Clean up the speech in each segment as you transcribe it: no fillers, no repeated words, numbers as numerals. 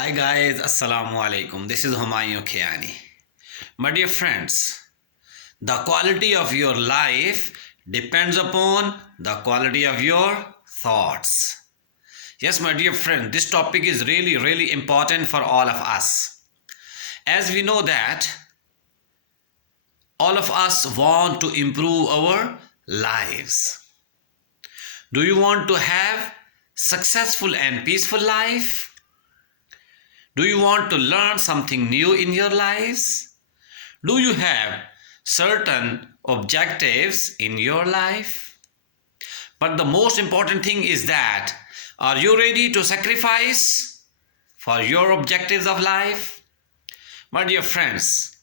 Hi guys, Assalamu alaikum. This is Humayun Khiani. My dear friends, the quality of your life depends upon the quality of your thoughts. Yes, my dear friend, this topic is really important for all of us. As we know that all of us want to improve our lives. Do you want to have successful and peaceful life? Do you want to learn something new in your lives? Do you have certain objectives in your life? But the most important thing is that, are you ready to sacrifice for your objectives of life? My dear friends,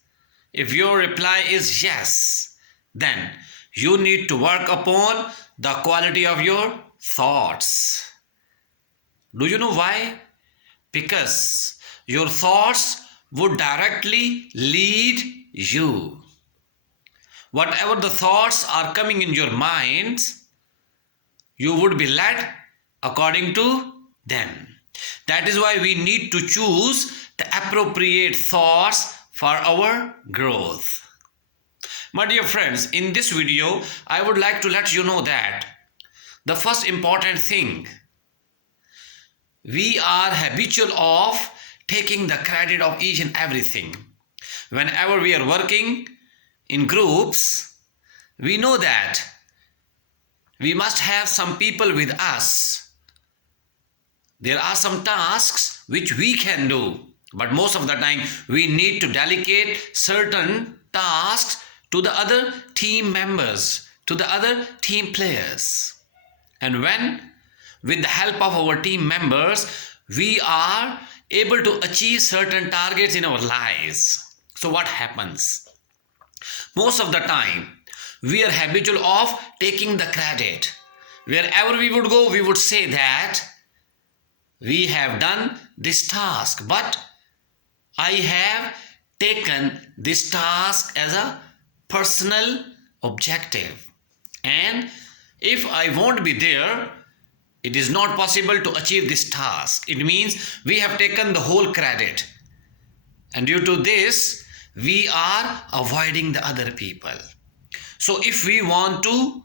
if your reply is yes, then you need to work upon the quality of your thoughts. Do you know why? Because your thoughts would directly lead you. Whatever the thoughts are coming in your mind, you would be led according to them. That is why we need to choose the appropriate thoughts for our growth. My dear friends, in this video, I would like to let you know that the first important thing, we are habitual of taking the credit of each and everything. Whenever we are working in groups, we know that we must have some people with us. There are some tasks which we can do, but most of the time we need to delegate certain tasks to the other team members, to the other team players. And when, with the help of our team members, we are able to achieve certain targets in our lives. So what happens? Most of the time, we are habitual of taking the credit. Wherever we would go, we would say that we have done this task, but I have taken this task as a personal objective. And if I won't be there, it is not possible to achieve this task. It means we have taken the whole credit. And due to this, we are avoiding the other people. So if we want to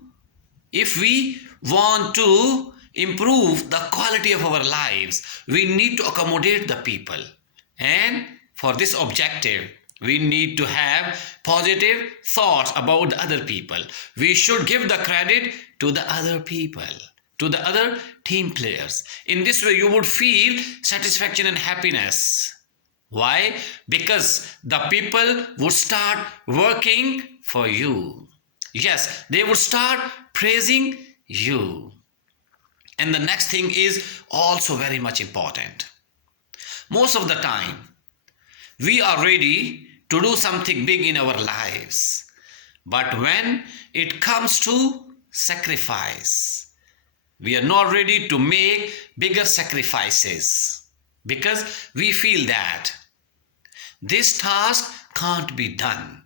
improve the quality of our lives, we need to accommodate the people. And for this objective, we need to have positive thoughts about the other people. We should give the credit to the other people, to the other team players. In this way, you would feel satisfaction and happiness. Why? Because the people would start working for you. Yes, they would start praising you. And the next thing is also very much important. Most of the time, we are ready to do something big in our lives. But when it comes to sacrifice, we are not ready to make bigger sacrifices because we feel that this task can't be done.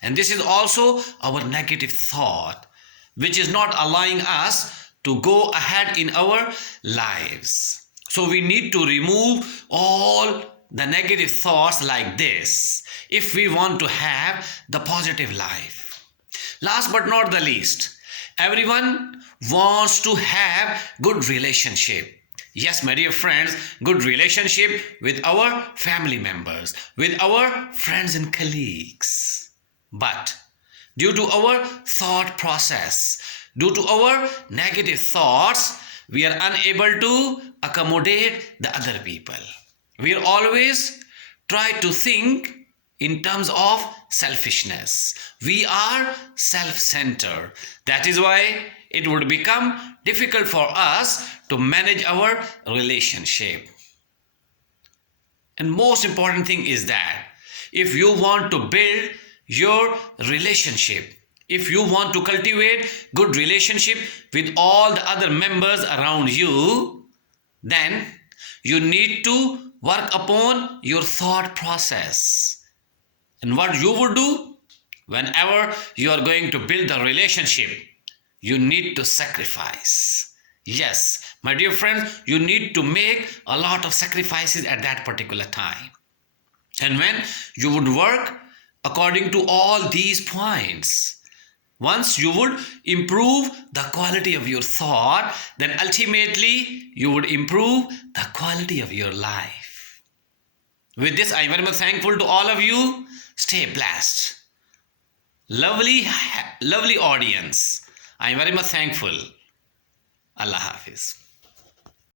And this is also our negative thought, which is not allowing us to go ahead in our lives. So we need to remove all the negative thoughts like this if we want to have the positive life. Last but not the least, everyone wants to have good relationship. Yes, my dear friends, good relationship with our family members, with our friends and colleagues. But due to our thought process, due to our negative thoughts, we are unable to accommodate the other people. We are always try to think in terms of selfishness. We are self-centered. That is why it would become difficult for us to manage our relationship. And most important thing is that if you want to build your relationship, if you want to cultivate good relationship with all the other members around you, then you need to work upon your thought process. And what you would do whenever you are going to build a relationship, you need to sacrifice. Yes, My dear friends, you need to make a lot of sacrifices at that particular time. And when you would work according to all these points, once you would improve the quality of your thought, then ultimately you would improve the quality of your life. With this, I'm very much thankful to all of you. Stay blessed. Lovely audience. I'm very much thankful. Allah Hafiz.